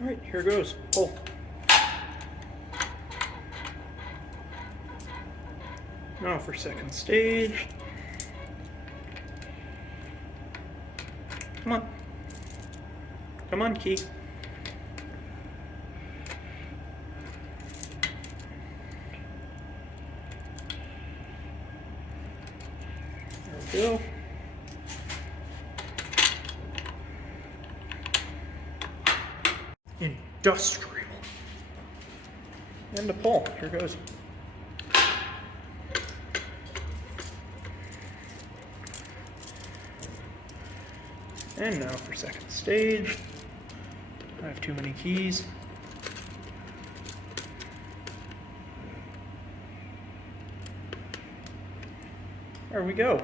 Alright, here goes. Pull. Now for second stage. Come on. Come on, key. There we go. Industrial. And a pull. Here goes. And now for second stage. I have too many keys. There we go.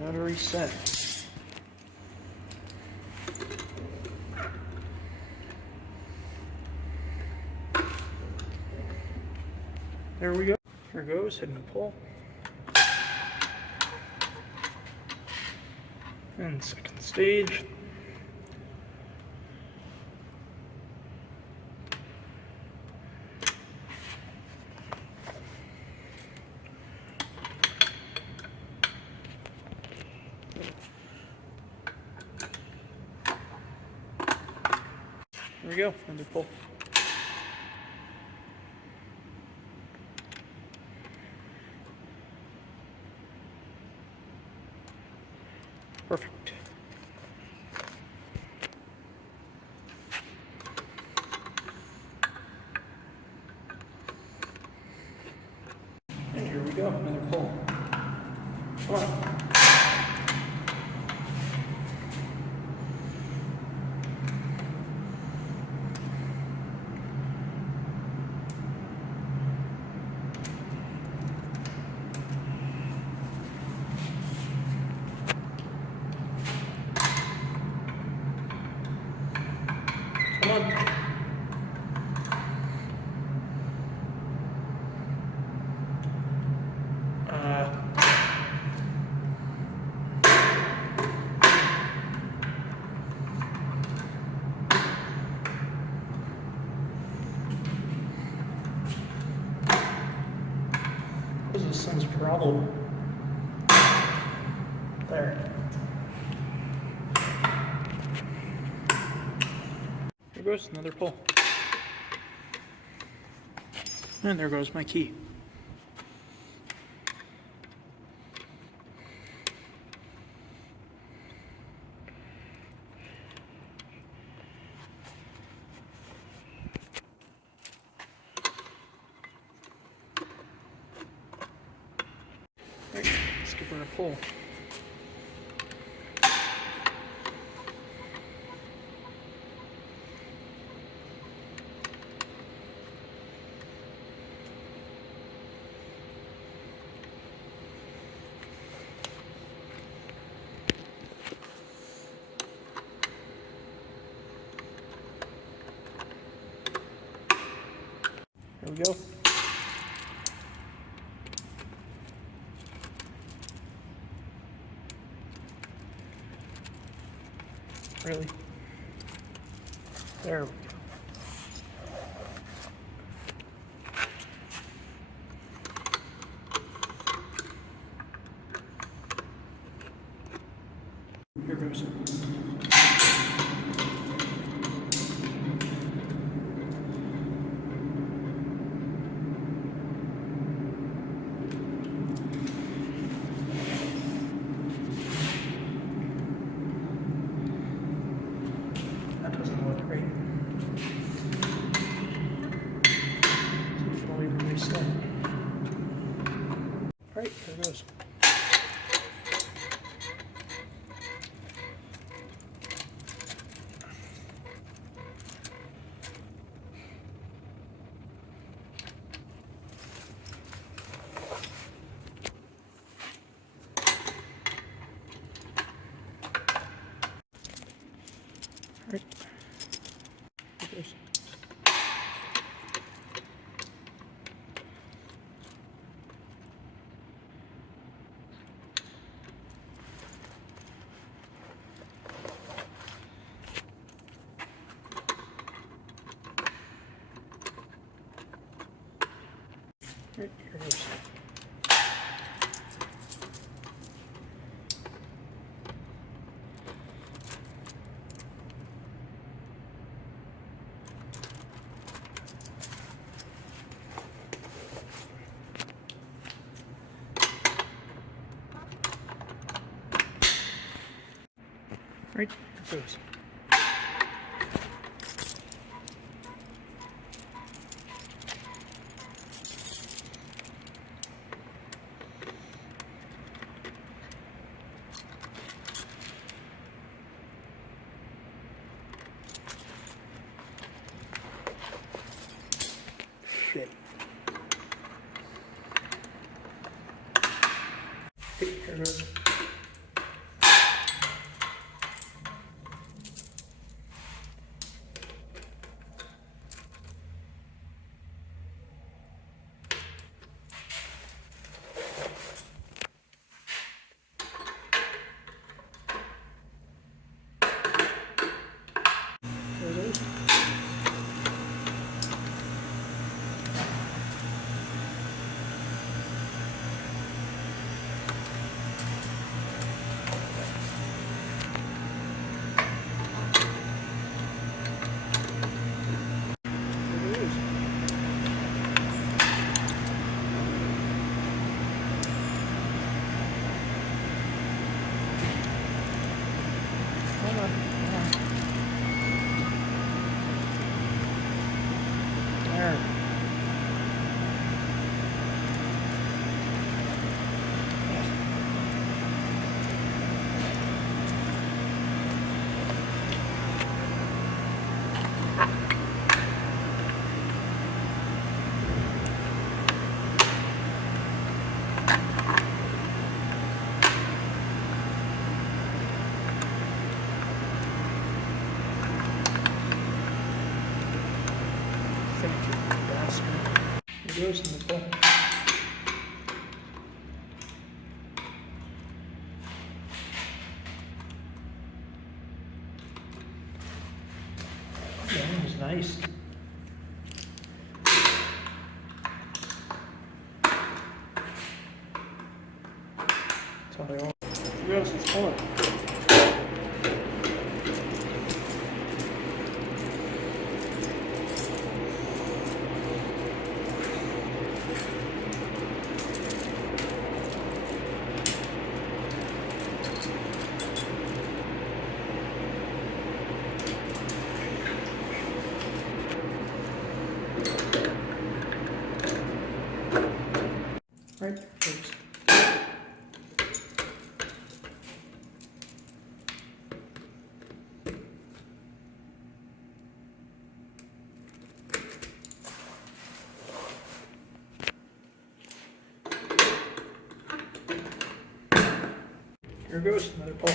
Now to reset. There we go. Here goes, hidden pull. And second stage. There we go, another pull. Perfect. And here we go, another pull. Come on. Come on. What is this thing's problem? There. Here goes another pull. And there goes my key. Right, let's give her a pull. There we go. Really? There we go. Here goes. That doesn't look great. So if I'll even reset. Alright, here goes. Alright. Here goes. Right, here goes. Right, here goes. Shit. Hey, here goes. There it is. There it is. Hold on, hold on. There. Thank you, bastard. Here goes Nicole. That was nice. That's how they all. Here goes this color. Right, oops. Here goes another pulse.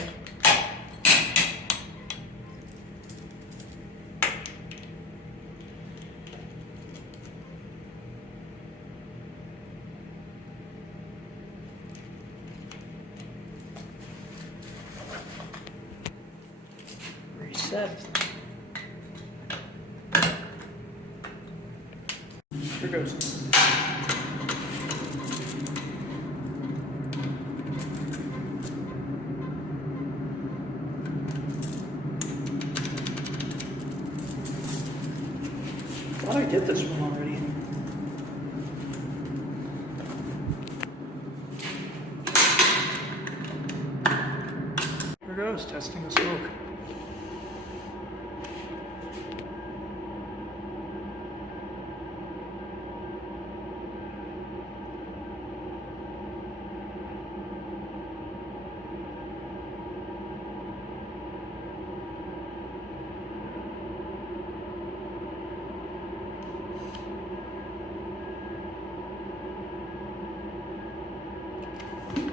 Reset. Here goes. I thought I did this one already. Here goes, testing the smoke.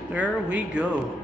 There we go.